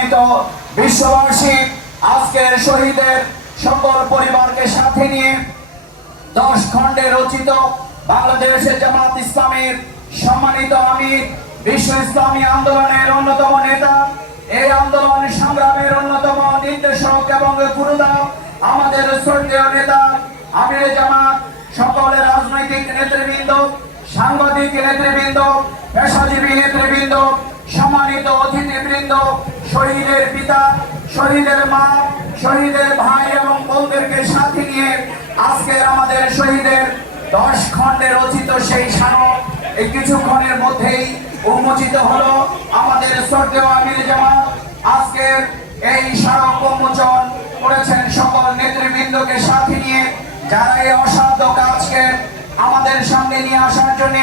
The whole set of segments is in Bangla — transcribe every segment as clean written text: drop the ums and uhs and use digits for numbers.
সম্মানিত বিশ্ববাসী, আজকের শহীদের সকল পরিবারকে সাথে নিয়ে 10 খণ্ডে রচিত বাংলাদেশের জামাত ইসলামের সম্মানিত আমির, বিশ্ব ইসলামী আন্দোলনের অন্যতম নেতা, এই আন্দোলন সংগ্রামের অন্যতম নির্দেশক এবং পুরোধা আমাদের শ্রদ্ধেয় নেতা আমির জামাত, সকল রাজনৈতিক নেতৃবৃন্দ, সাংবাদিক নেতৃবৃন্দ, পেশাজীবী নেতৃবৃন্দ, সম্মানিত অতিথিবৃন্দ, শহীদের পিতা, শহীদের মা, শহীদের ভাই এবং বোনদেরকে সাথে নিয়ে আজকের আমাদের শহীদের 10 খণ্ডে রচিত সেই স্মারক এই কিছুক্ষণের মধ্যেই উন্মোচিত হলো। আমাদের শ্রদ্ধেয় আমির জামাত আজকের এই স্মারক উন্মোচন করেছেন সকল নেতৃবৃন্দকে সাথে নিয়ে, যারা এই অসাধ্য কাজকে আমাদের সামনে নিয়ে আসার জন্য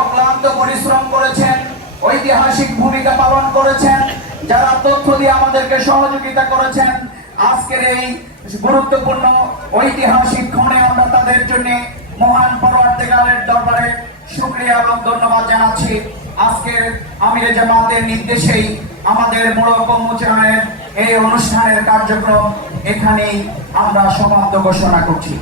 অক্লান্ত পরিশ্রম করেছেন, ঐতিহাসিক ভূমিকা পালন করেছেন, যারা তথ্য দিয়ে আমাদেরকে সহযোগিতা করেছেন। আজকের এই গুরুত্বপূর্ণ ঐতিহাসিক ক্ষণে আমরা তাদের জন্য মহান পরওয়ারদিগারের দরবারে শুকরিয়া এবং ধন্যবাদ জানাচ্ছি। আজকের আমির জামাতের নির্দেশেই আমাদের মোড়ক উন্মোচনের এই অনুষ্ঠানের কার্যক্রম এখানেই আমরা সমাপ্ত ঘোষণা করছি।